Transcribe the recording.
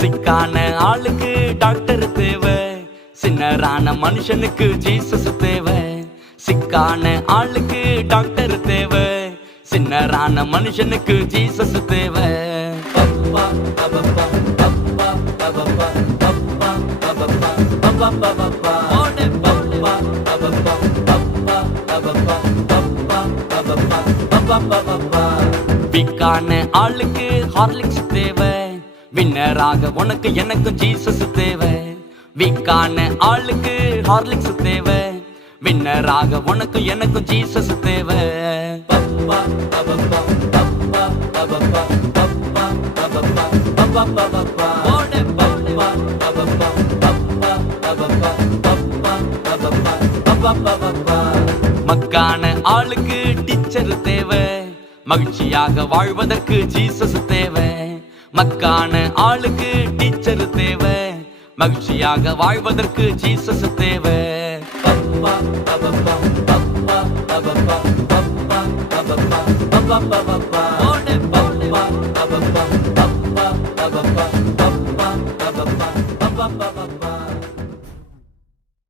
சிக்கான ஆளுக்கு டாக்டர் தேவை. சின்னரான மனுஷனுக்கு ஜீசஸ் தேவை. சிக்கான ஆளுக்கு டாக்டர் தேவை. சின்னரான மனுஷனுக்கு ஜீசஸ் தேவை. பப்பா பப்பா பப்பா பப்பா பப்பா பப்பா பப்பா விக்கான ஆளுக்கு ஹார்லிக்ஸ் தேவை வின்னராக உனக்கு எனக்கும் ஜீசஸ் தேவை வீக்கான ஆளுக்கு ஹார்லிக்ஸ் தேவை வின்னராக உனக்கு எனக்கும் ஜீசஸ் தேவை ஓடு, ஓடு. மக்கான ஆளுக்கு நேச்சர் தேவை. மகிழ்ச்சியாக வாழ்வதற்கு ஜீசஸ் தேவை. மக்கான ஆளுக்கு டீச்சர் தேவை. மகிழ்ச்சியாக வாழ்வதற்கு ஜீசஸ் தேவை. பப்பா பப்பா பப்பா பப்பா பப்பா பப்பா பப்பா பப்பா பப்பா பப்பா பப்பா பப்பா